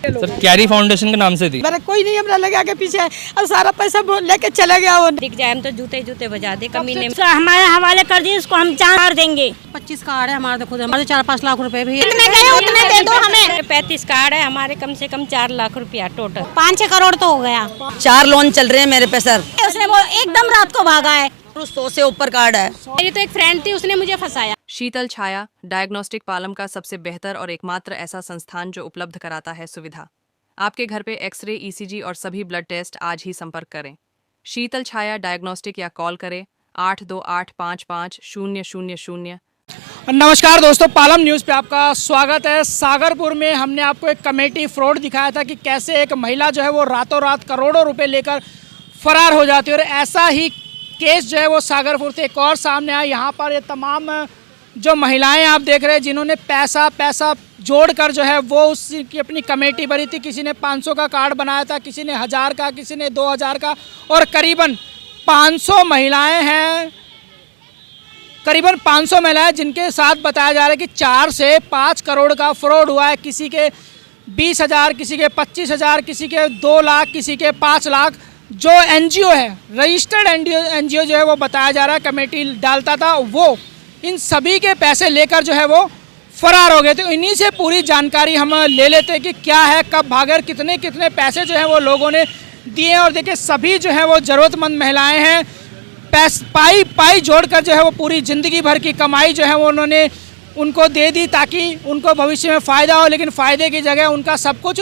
Sir carry foundation के नाम से थी। मेरा कोई नहीं हमरा लगा के पीछे और सारा पैसा लेके चला गया वो। दिख जाए हम तो जूते बजा दे कमीने में। हमारे हवाले कर दिए, इसको हम जान मार देंगे। 25 कार्ड है हमारे, तो खुद हमारे 4-5 लाख रुपए भी। कितने गए उतने दे दो हमें। 35 कार्ड है हमारे, कम से कम 4 लाख रुपया टोटल। 5-6 करोड़ तो हो गया। 4 लोन चल रहे हैं मेरे पे सर। उसने वो एकदम रात को भागा है। 100 से ऊपर कार्ड है। मेरी तो एक फ्रेंड थी, उसने मुझे फंसाया। शीतल छाया डायग्नोस्टिक पालम का सबसे बेहतर और एकमात्र ऐसा संस्थान जो उपलब्ध कराता है सुविधा। आपके घर पे एक्सरे, ईसीजी और सभी ब्लड टेस्ट आज ही संपर्क करें। शीतल छाया डायग्नोस्टिक या कॉल करें 82855000। नमस्कार दोस्तों, पालम न्यूज़ पे आपका स्वागत है। सागरपुर में हमने आपको एक कमेटी फ्रॉड दिखाया था कि कैसे एक महिला जो है वो रातों रात करोड़ों रुपए लेकर फरार हो जाती है, और ऐसा ही केस जो है वो सागरपुर से एक और सामने आया। यहाँ पर ये तमाम जो महिलाएं आप देख रहे हैं जिन्होंने पैसा जोड़कर जो है वो उसकी अपनी कमेटी भरी थी। किसी ने 500 का कार्ड बनाया था, किसी ने 1000 का, किसी ने 2000 का, और करीबन 500 महिलाएं हैं। करीबन 500 महिलाएं जिनके साथ बताया जा रहा है कि 4 से 5 करोड़ का फ्रॉड हुआ है। किसी के 20,000, किसी के 25,000, किसी के 2 लाख, किसी के 5 लाख। जो एनजीओ है, रजिस्टर्ड एनजीओ जो है वो बताया जा रहा है कमेटी डालता था, वो इन सभी के पैसे लेकर जो है वो फरार हो गए थे। इन्हीं से पूरी जानकारी हम ले लेते हैं कि क्या है, कब भागे, कितने कितने पैसे जो है वो लोगों ने दिए। और देखिए सभी जो है वो ज़रूरतमंद महिलाएं हैं। पाई जोड़कर जो है वो पूरी ज़िंदगी भर की कमाई जो है वो उन्होंने उनको दे दी ताकि उनको भविष्य में फ़ायदा हो, लेकिन फ़ायदे की जगह उनका सब कुछ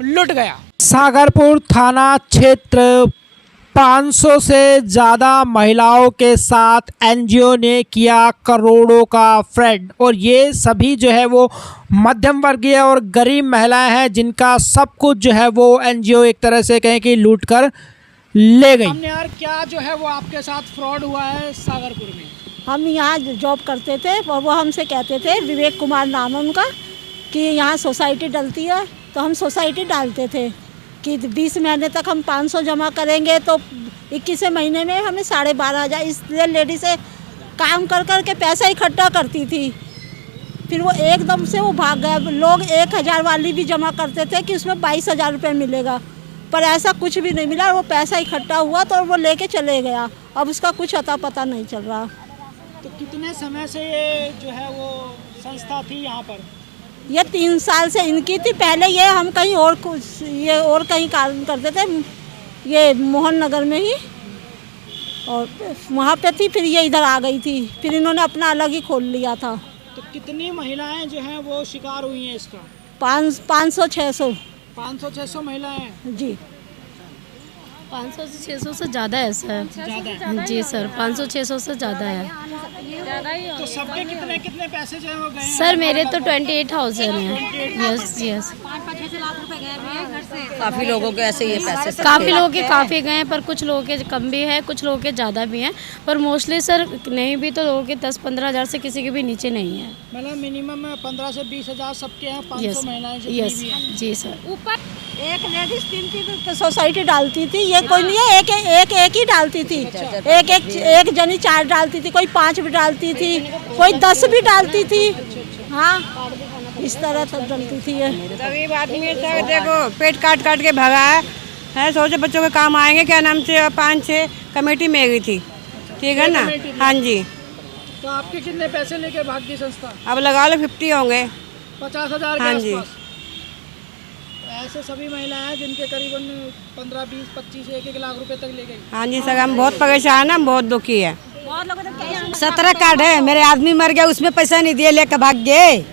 लुट गया। सागरपुर थाना क्षेत्र 500 से ज़्यादा महिलाओं के साथ एनजीओ ने किया करोड़ों का फ्रॉड, और ये सभी जो है वो मध्यम वर्गीय और गरीब महिलाएं हैं जिनका सब कुछ जो है वो एनजीओ एक तरह से कहें कि लूट कर ले गई। हमने यार क्या जो है वो आपके साथ फ्रॉड हुआ है सागरपुर में? हम यहाँ जॉब करते थे और वो हमसे कहते थे, विवेक कुमार नाम है उनका, कि यहाँ सोसाइटी डलती है, तो हम सोसाइटी डालते थे कि 20 महीने तक हम 500 जमा करेंगे तो 21 महीने में हमें 12,500। इसलिए लेडी से काम कर कर के पैसा इकट्ठा करती थी। फिर वो एकदम से वो भाग गया। लोग 1,000 वाली भी जमा करते थे कि उसमें 22,000 रुपये मिलेगा, पर ऐसा कुछ भी नहीं मिला। वो पैसा इकट्ठा हुआ तो वो लेके चले गया। अब उसका कुछ अता पता नहीं चल रहा। तो कितने समय से ये जो है वो संस्था थी यहाँ पर? ये 3 साल से इनकी थी। पहले ये हम कहीं और कहीं काम करते थे, ये मोहन नगर में ही, और वहाँ पे थी। फिर ये इधर आ गई थी, फिर इन्होंने अपना अलग ही खोल लिया था। तो कितनी महिलाएं जो हैं वो शिकार हुई हैं इसका? 500-600 महिलाएं जी। 500 से 600 से ज़्यादा है सर। जी सर, 500-600 से ज़्यादा है। तो सबके कितने कितने पैसे जो है वो गए? सर मेरे तो 28,000 हैं। यस। काफ़ी लोगों के ऐसे ही पैसे, काफ़ी लोगों के काफ़ी गए हैं, पर कुछ लोगों के कम भी है, कुछ लोगों के ज़्यादा भी हैं, पर मोस्टली सर नहीं भी तो लोगों के 10-15 हज़ार से किसी के भी नीचे नहीं है। मतलब मिनिमम 15 से 20 हज़ार सबके हैं। 500 महिलाएं यस जी सर। ऊपर एक लेडीज 3 सोसाइटी डालती थी। ये कोई नहीं है, एक ही डालती थी। एक जनी 4 डालती थी, कोई 5 भी डालती थी, कोई 10 भी डालती थी। हाँ, इस तरह सब डालती थी। ये गरीब आदमी सब देखो पेट काट के भगा है। सोचे बच्चों के काम आएंगे, क्या नाम से 5-6 कमेटी में गई थी, ठीक है ना? हाँ जी। तो आपके कितने पैसे लेके भाग गई संस्था? अब लगा लो 50 होंगे, 50,000 के हाँ जी। आसपास। ऐसे सभी महिलाएं हैं जिनके करीबन 15, 20, 25, 1-1 लाख रुपए तक ले गई। हाँ जी सर, हम बहुत परेशान हैं, बहुत दुखी है। 17 कार्ड है, मेरे आदमी मर गया, उसमें पैसा नहीं दिए, लेकर भाग गए।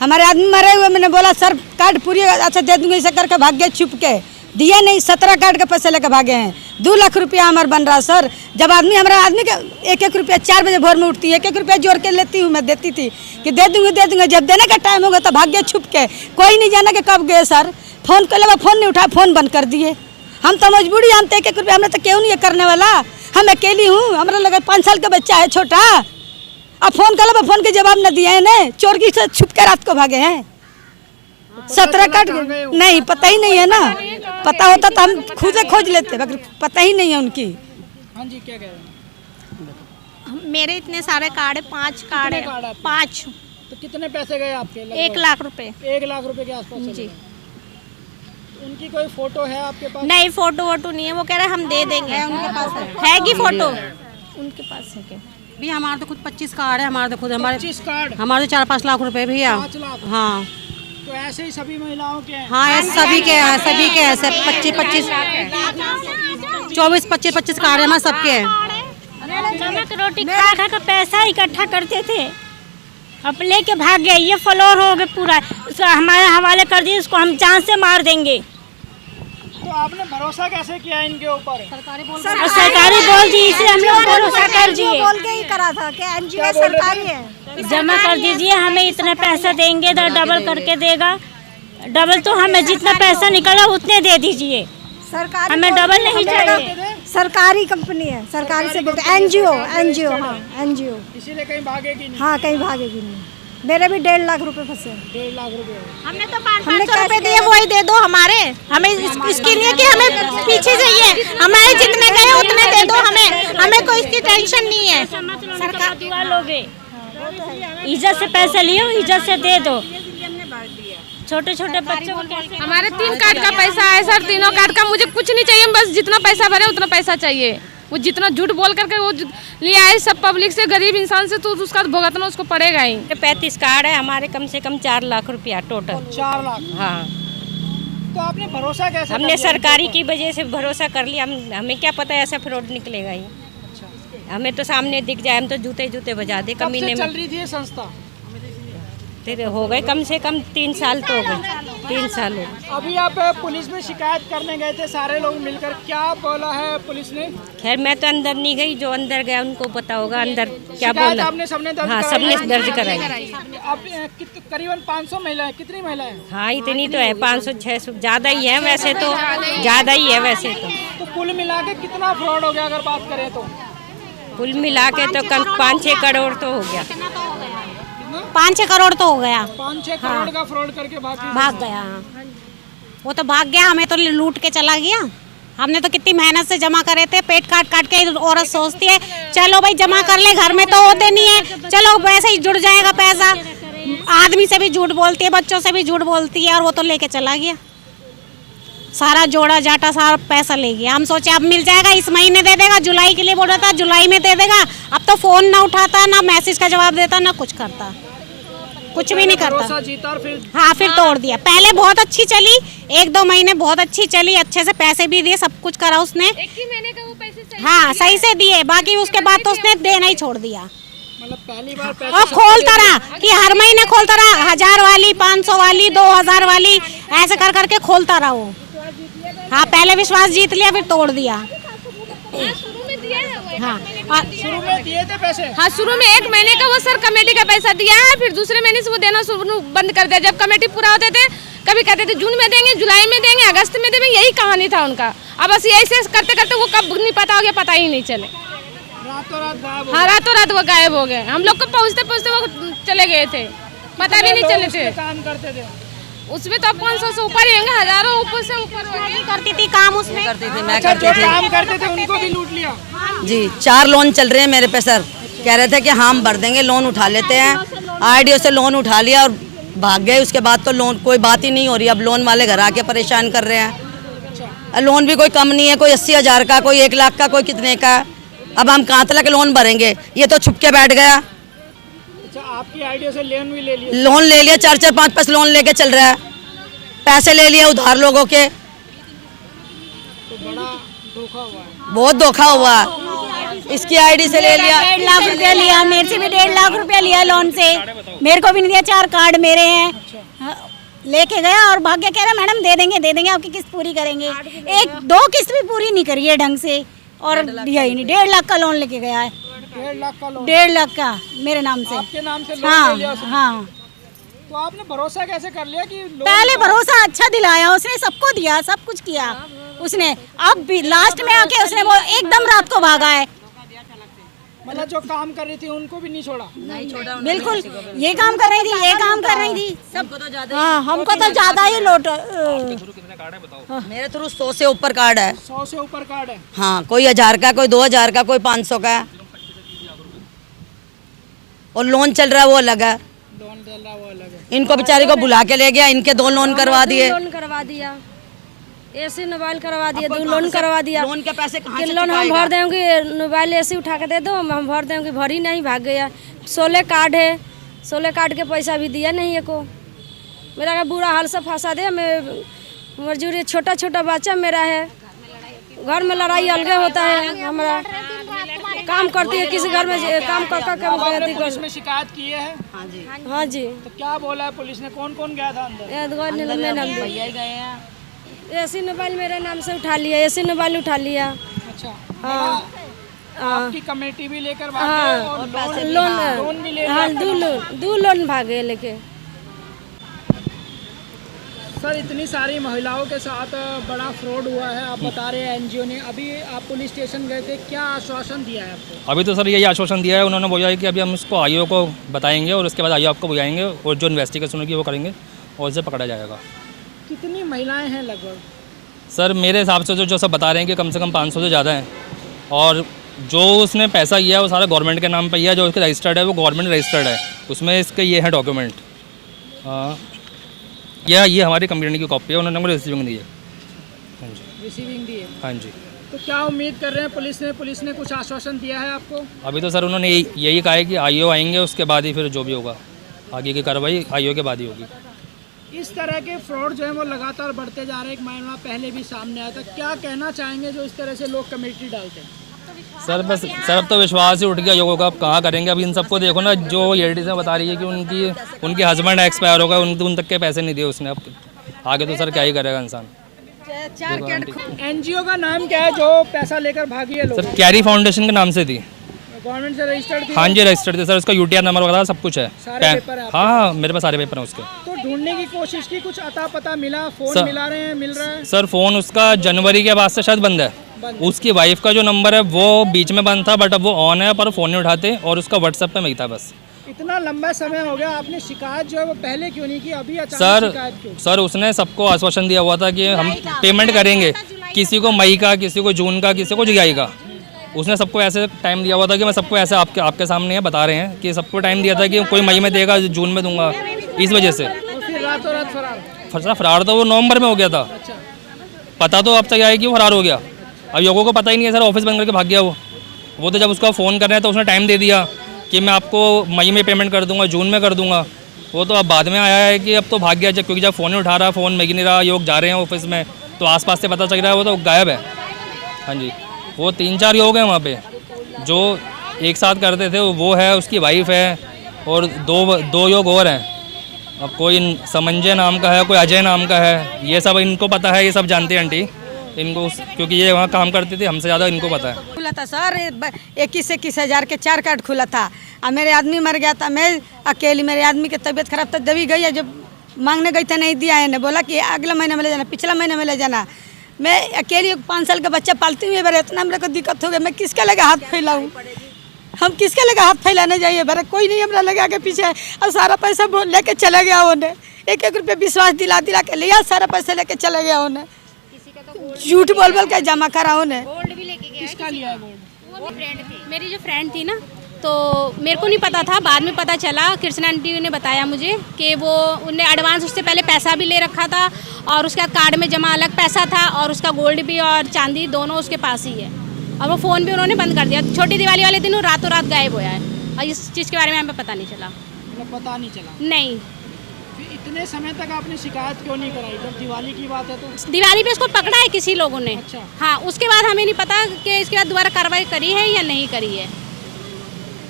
हमारे आदमी मरे हुए, मैंने बोला सर कार्ड पूरी अच्छा दे दूंगी, ऐसा करके भाग गए, छुप के दिए नहीं। 17 कार्ड के पैसे लेकर भागे हैं। 2 लाख रुपया हमारा बन रहा सर। जब हमारा आदमी का 1-1 रुपया 4 बजे भोर में उठती है, 1-1 रुपया जोड़ के लेती हूँ, मैं देती थी कि दे दूंगी। जब देने का टाइम होगा तो भाग गए छुप के। कोई नहीं जाना कि कब गए सर। फ़ोन कर ले, फ़ोन नहीं उठाया, फ़ोन बंद कर दिए। हम तो मजबूरी, हम तो 1-1 रुपया, हमने तो क्यों नहीं करने वाला। हम अकेली हूँ, हमारा लगा 5 साल का बच्चा है छोटा। अब फ़ोन कर लो, फ़ोन के जवाब न दिए हैं ने, चोर की से छुप के रात को भागे हैं। 17 कार्ड नहीं, पता ही नहीं है ना। पता होता तो हम खुद से खोज लेते, मगर पता ही नहीं है उनकी। हाँ जी, क्या कह रहे हैं? मेरे इतने सारे कार्ड है, 5 कार्ड है, 5। तो कितने पैसे गए आपके? 1 लाख रुपए। 1 लाख रुपए के आसपास जी। उनकी कोई फोटो है आपके पास? नहीं, फोटो वोटो नहीं है, वो कह रहे हम दे देंगे। उनके पास है कि फोटो उनके पास है क्या? भी हमारे तो खुद 25 कार्ड है, हमारे तो खुद हमारे 25 कार्ड, हमारे तो 4-5 लाख रुपए भी है। 5 लाख। हाँ तो ऐसे ही सभी महिलाओं के हैं? हाँ, ये सभी के हैं, सभी के हैं, सब 25-25 24-25 कार्ड है हमारे सबके हैं। नमक रोटी खा खा कर पैसा इकट्ठा करते थे, अब लेके भाग गए। ये फ्लोर हो गए पूरा, हमारे हवाले कर दिए, इसको हम जान से मार देंगे। तो आपने भरोसा कैसे किया इनके ऊपर? सरकारी बोल दी, इसलिए हम लोग भरोसा कर दिए। बोल के ही करा था कि एनजीओ सरकारी है। जमा कर दीजिए, हमें इतना पैसा देंगे तो डबल करके देगा। डबल तो हमें जितना पैसा निकला उतने दे दीजिए, सरकारी हमें डबल नहीं चाहिए। सरकारी कंपनी है, सरकारी से बोलते एनजीओ। हाँ एनजीओ, इसीलिए कहीं भागेगी नहीं। हाँ कहीं भागेगी नहीं। मेरे भी 1.5 लाख रुपए फंसे। 1.5 लाख रुपए हमने तो 500 रुपए दिए, वही दे दो हमारे, हमें इसके लिए कि हमें पीछे चाहिए, हमारे जितने गए उतने दे दो, हमें कोई इसकी टेंशन नहीं है। सरकार दुआ लोगे, इज्जत से पैसे लियो, इज्जत से दे दो। छोटे छोटे बच्चों को कैसे? हमारे 3 कार्ड का पैसा है सर, तीनों कार्ड का मुझे कुछ नहीं चाहिए, बस जितना पैसा भरे उतना पैसा चाहिए। वो जितना झूठ बोल करके वो लिया है सब पब्लिक से, गरीब इंसान से, तो उसका भुगतना उसको पड़ेगा ही। 35 कार्ड है हमारे, कम से कम 4 लाख रुपया टोटल। 4 लाख? हाँ, तो आपने भरोसा कैसे? हमने सरकारी की वजह से भरोसा कर लिया। हमें क्या पता है ऐसा फ्रॉड निकलेगा ही। हमें तो सामने दिख जाए, हम तो जूते बजा दे कमीने में। चल रही थी ये संस्था? हो गए कम से कम 3 साल तो हो गए, 3 साल हो गए। अभी आप पुलिस में शिकायत करने गए थे सारे लोग मिलकर, क्या बोला है पुलिस ने? खैर मैं तो अंदर नहीं गई, जो अंदर गया उनको पता होगा अंदर क्या बोला। आपने सबने दर्ज? हाँ, सबने दर्ज कराई। अब करीबन 500 महिलाएं, कितनी महिलाएं? हाँ, इतनी तो है, 500-600 ज़्यादा ही है वैसे तो, ज़्यादा ही है वैसे तो। कुल मिला के कितना फ्रॉड हो गया अगर बात करें तो? कुल मिला के तो कम 5-6 करोड़ तो हो गया। 5-6 करोड़ तो हो गया। 5-6 करोड़ का फ्रॉड करके भाग गया। वो तो भाग गया, हमें तो लूट के चला गया। हमने तो कितनी मेहनत से जमा करे थे, पेट काट काट के औरत सोचती है चलो भाई जमा कर ले, घर में तो होते नहीं है, चलो वैसे ही जुड़ जाएगा पैसा। आदमी से भी झूठ बोलती है, बच्चों से भी झूठ बोलती है, और वो तो लेके चला गया सारा जोड़ा जाटा, सारा पैसा ले गया। हम सोचे अब मिल जाएगा, इस महीने दे देगा, जुलाई के लिए बोल रहा था जुलाई में दे देगा। अब तो फोन ना उठाता, ना मैसेज का जवाब देता, ना कुछ करता, कुछ भी नहीं करता। जीता और फिर? हाँ, फिर तोड़ दिया। पहले बहुत अच्छी चली, 1-2 महीने बहुत अच्छी चली, अच्छे से पैसे भी दिए, सब कुछ करा उसने। एक ही महीने का वो पैसे सही हाँ, सही से दिए, बाकी उसके बाद तो उसने देना ही छोड़ दिया। मतलब पहली बार और खोलता रहा कि हर महीने खोलता रहा, 1000 वाली, 500 वाली, 2000 वाली, ऐसे कर करके खोलता रहा वो। हाँ, पहले विश्वास जीत लिया, फिर तोड़ दिया। हाँ, शुरू में दिए थे पैसे? हाँ, शुरू में 1 महीने का वो सर कमेटी का पैसा दिया है, फिर दूसरे महीने से वो देना बंद कर दिया। जब कमेटी पूरा होते थे, कभी कहते थे जून में देंगे, जुलाई में देंगे, अगस्त में देंगे, यही कहानी था उनका। अब बस ऐसे करते करते वो कब नहीं पता हो गया, पता ही नहीं चले। रातों रात गायब? हाँ, रातों रात वो गायब हो गए। हम लोग को पहुँचते पहुँचते वो चले गए थे, पता भी नहीं चले थे। काम करते थे उसमें तो 500 से ऊपर ही होंगे, हजारों ऊपर से ऊपर करती थी काम उसमें। करती थी, मैं जो करती थी काम करते थे उनको भी लूट लिया? जी। 4 लोन चल रहे हैं मेरे पे सर, कह रहे थे कि हम भर देंगे, लोन उठा लेते हैं। आईडीओ से लोन उठा लिया और भाग गए। उसके बाद तो लोन कोई बात ही नहीं हो रही। अब लोन वाले घर आके परेशान कर रहे हैं। लोन भी कोई कम नहीं है, कोई 80,000 का, कोई 1 लाख का, कोई कितने का। अब हम कहाँ तक लोन भरेंगे? ये तो छुप के बैठ गया। अच्छा, आपकी आईडीओ से लोन भी ले लिया? लोन ले लिया, 4-4, 5-5 लोन लेके चल रहा है, पैसे ले लिए उधार लोगों के। तो बड़ा धोखा हुआ है। बहुत धोखा हुआ। इसकी आईडी से ले लिया, 1.5 लाख रुपया लिया, मेरे से भी 1.5 लाख रुपया लिया लोन से, मेरे को भी नहीं दिया। 4 कार्ड मेरे हैं। लेके गया और भाग गया, कह रहा मैडम दे देंगे आपकी किस्त पूरी करेंगे। 1-2 किस्त भी पूरी नहीं करी है ढंग से, और दिया ही नहीं। 1.5 लाख का लोन लेके गया है। 1.5 लाख का लोन? 1.5 लाख का मेरे नाम से। आपके नाम से लोन ले लिया उसने? हाँ। तो आपने भरोसा कैसे कर लिया कि पहले भरोसा अच्छा दिलाया उसने, सबको दिया, सब कुछ किया उसने। अब भी लास्ट में आके उसने वो एकदम रात को भागा है। मतलब जो काम कर रही थी उनको भी नहीं छोड़ा? बिल्कुल, ये काम कर रही थी, ये काम कर रही थी सब। हाँ, हमको तो ज्यादा ही लोट। मेरे थ्रू 100 से ऊपर कार्ड है। 100 से ऊपर कार्ड है? हाँ, कोई 1000 का, कोई 2000 का, कोई 500 का। और लोन चल रहा है वो अलग है। लोन चल रहा है वो अलग है। इनको बेचारी को बुला के ले गया, इनके 2 लोन करवा दिए। लोन करवा दिया। एसी मोबाइल करवा दिया, 2 लोन करवा दिया। लोन के पैसे कहाँ से लोन हम भर देंगे, मोबाइल एसी उठा के दे दो, हम भर देंगे, भर ही नहीं, भाग गया। 16 कार्ड है, 16 कार्ड के पैसा भी दिया नहीं है को। मेरा का बुरा हाल से फंसा दे। मैं मजदूरी, छोटा छोटा बच्चा मेरा है, घर में लड़ाई अलगे होता है। हमारा काम करती है, किसी घर में काम कर पुलिस में शिकायत की है? हाँ जी। तो क्या बोला है पुलिस ने? कौन कौन गया था अंदर? एसी मोबाइल मेरे नाम से उठा लिया, एसी मोबाइल उठा लिया। अच्छा। हाँ, आपकी कमेटी भी लेकर भागे और लोन भी ले? हाँ, 2 लोन भागे लेके। सर, इतनी सारी महिलाओं के साथ बड़ा फ्रॉड हुआ है, आप बता रहे हैं एनजीओ ने। अभी आप पुलिस स्टेशन गए थे, क्या आश्वासन दिया है आपको? अभी तो सर यही आश्वासन दिया है उन्होंने, बोला है कि अभी हम इसको आईओ को बताएंगे और उसके बाद आईओ आपको बुलाएंगे और जो इन्वेस्टिगेशन होगी वो करेंगे और उसे पकड़ा जाएगा। कितनी महिलाएं हैं लगभग? सर मेरे हिसाब से जो सब बता रहे हैं कि कम से कम 500 से ज़्यादा हैं, और जो उसने पैसा लिया है वो सारा गवर्नमेंट के नाम पर लिया है। जो उसके रजिस्टर्ड है वो गवर्नमेंट रजिस्टर्ड है, उसमें इसके ये है डॉक्यूमेंट। ये हमारी कंप्लेंट की कॉपी है, उन्होंने मुझे रिसीविंग दी है। हाँ जी, रिसीविंग दी है। हाँ जी। तो क्या उम्मीद कर रहे हैं पुलिस ने कुछ आश्वासन दिया है आपको? अभी तो सर उन्होंने यही कहा है कि आईओ आएंगे, उसके बाद ही फिर जो भी होगा आगे की कार्रवाई आईओ के बाद ही होगी। इस तरह के फ्रॉड जो है वो लगातार बढ़ते जा रहे हैं। एक मामला पहले भी सामने आया था। क्या कहना चाहेंगे जो इस तरह से लोग कमेटी डालते हैं? सर बस सर अब तो विश्वास ही उठ गया लोगों का, अब कहाँ करेंगे। अब इन सबको देखो ना, जो लेडीज में बता रही है कि उनकी हस्बैंड एक्सपायर होगा, उन तक के पैसे नहीं दिए उसने। अब आगे तो सर क्या ही करेगा इंसान। एनजीओ का नाम क्या है जो पैसा लेकर भागी है लोग? सर कैरी फाउंडेशन के नाम से थी, गवर्नमेंट से रजिस्टर्ड थी? हाँ जी रजिस्टर्ड थे सर, उसका यूटीआर नंबर वगैरह सब कुछ है। सारे पेपर है? हाँ मेरे पास सारे पेपर हैं उसके। तो ढूंढने की कोशिश की, कुछ अता पता मिला? फोन मिल रहा है? सर फ़ोन उसका जनवरी के बाद से शायद बंद है। उसकी वाइफ का जो नंबर है वो बीच में बंद था, बट अब वो ऑन है, पर फ़ोन नहीं उठाते, और उसका व्हाट्सएप पे नहीं था बस। इतना लंबा समय हो गया, आपने शिकायत जो है वो पहले क्यों नहीं की, अभी अचानक शिकायत क्यों? सर उसने सबको आश्वासन दिया हुआ था कि हम पेमेंट करेंगे, किसी को मई का, किसी को जून का, किसी को जुलाई का। उसने सबको ऐसे टाइम दिया हुआ था कि मैं सबको ऐसे आपके सामने है बता रहे हैं कि सबको टाइम दिया था कि कोई मई में देगा, जून में दूंगा, इस वजह से। फिर रातों रात फरार तो वो नवंबर में हो गया था। पता तो अब तक आया कि वो फरार हो गया। अब लोगों को पता ही नहीं है सर, ऑफिस बंद करके भाग गया वो तो जब उसका फ़ोन कर रहे हैं तो उसने टाइम दे दिया कि मैं आपको मई में पेमेंट कर दूंगा, जून में कर दूंगा। वो तो अब बाद में आया है कि अब तो भाग गया, क्योंकि जब फ़ोन नहीं उठा रहा, फ़ोन मिल नहीं रहा, लोग जा रहे हैं ऑफिस में, तो आसपास से पता चल रहा है वो तो गायब है। हाँ जी, वो 3-4 लोग हैं वहाँ पे जो एक साथ करते थे, वो है, उसकी वाइफ है, और दो लोग और हैं। अब कोई समंजय नाम का है, कोई अजय नाम का है, ये सब इनको पता है, ये सब जानते हैं आंटी इनको, क्योंकि ये वहाँ काम करती थी, हमसे ज़्यादा इनको पता है। खुला था सर 21-21 के 4 कार्ड खुला था, और मेरे आदमी मर गया था। मैं अकेली, मेरे आदमी की तबीयत खराब था, दबी गई है, जब मांगने गई था नहीं दिया है, बोला कि अगला महीने में ले जाना, पिछला महीने में ले जाना। मैं अकेली 5 साल का बच्चा पालती हुई, मेरे इतना मेरे को दिक्कत हो गया, मैं किसके लगे हाथ फैलाऊँ? हम किसके लगे हाथ फैलाने जाइए? मेरा कोई नहीं हमारा लगा के पीछे, और सारा पैसा लेके चला गया उन्हें। 1-1 रुपये विश्वास दिला के लिया, सारा पैसा लेके चला गया उन्हें। झूठ बोल के जमा करा उन्हें। किसका लिया है गोल्ड? मेरी जो फ्रेंड थी ना, तो मेरे को नहीं पता था, बाद में पता चला, कृष्णा आंटी ने बताया मुझे कि वो उनने एडवांस उससे पहले पैसा भी ले रखा था, और उसके बाद कार्ड में जमा अलग पैसा था, और उसका गोल्ड भी और चांदी दोनों उसके पास ही है, और वो फ़ोन भी उन्होंने बंद कर दिया। छोटी दिवाली वाले दिन वो रातों रात गायब हुआ है, और इस चीज़ के बारे में हमें पता नहीं चला। पता नहीं चला? नहीं। इतने समय तक आपने शिकायत क्यों नहीं कराई? जब दिवाली की बात है तो दिवाली पे उसको पकड़ा है किसी लोगों ने। अच्छा। हाँ, उसके बाद हमें नहीं पता कि इसके बाद दोबारा कार्रवाई करी है या नहीं करी है।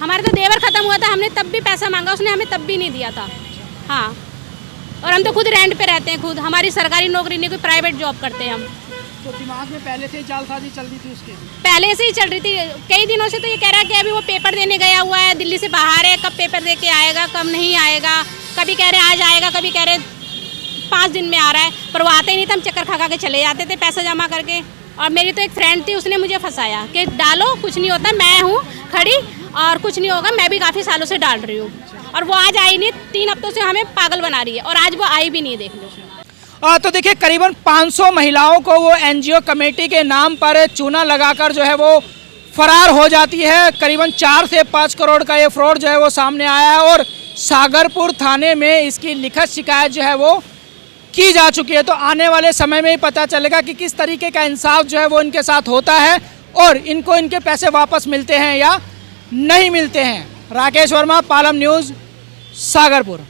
हमारा तो देवर ख़त्म हुआ था, हमने तब भी पैसा मांगा, उसने हमें तब भी नहीं दिया था। हाँ, और हम तो खुद रेंट पे रहते हैं, खुद हमारी सरकारी नौकरी नहीं, कोई प्राइवेट जॉब करते हैं हम। तो दिमाग में पहले से जालसाजी चल रही थी उसके? पहले से ही चल रही थी, कई दिनों से। तो ये कह रहा है कि अभी वो पेपर देने गया हुआ है, दिल्ली से बाहर है, कब पेपर दे के आएगा, कब नहीं आएगा। कभी कह रहे आज आएगा, कभी कह रहे 5 दिन में आ रहा है, पर वो आते ही नहीं था। हम चक्कर खा के चले जाते थे पैसा जमा करके। और मेरी तो एक फ्रेंड थी, उसने मुझे फंसाया कि डालो, कुछ नहीं होता, मैं हूँ खड़ी और कुछ नहीं होगा, मैं भी काफ़ी सालों से डाल रही हूँ। और वो आज आई नहीं, 3 हफ्तों से हमें पागल बना रही है, और आज वो आई भी नहीं, देख लो। तो देखिए, करीबन 500 महिलाओं को वो एनजीओ कमेटी के नाम पर चूना लगाकर जो है वो फरार हो जाती है। करीबन 4 से 5 करोड़ का ये फ्रॉड जो है वो सामने आया है, और सागरपुर थाने में इसकी लिखित शिकायत जो है वो की जा चुकी है। तो आने वाले समय में ही पता चलेगा कि किस तरीके का इंसाफ जो है वो इनके साथ होता है और इनको इनके पैसे वापस मिलते हैं या नहीं मिलते हैं। राकेश वर्मा, पालम न्यूज़, सागरपुर।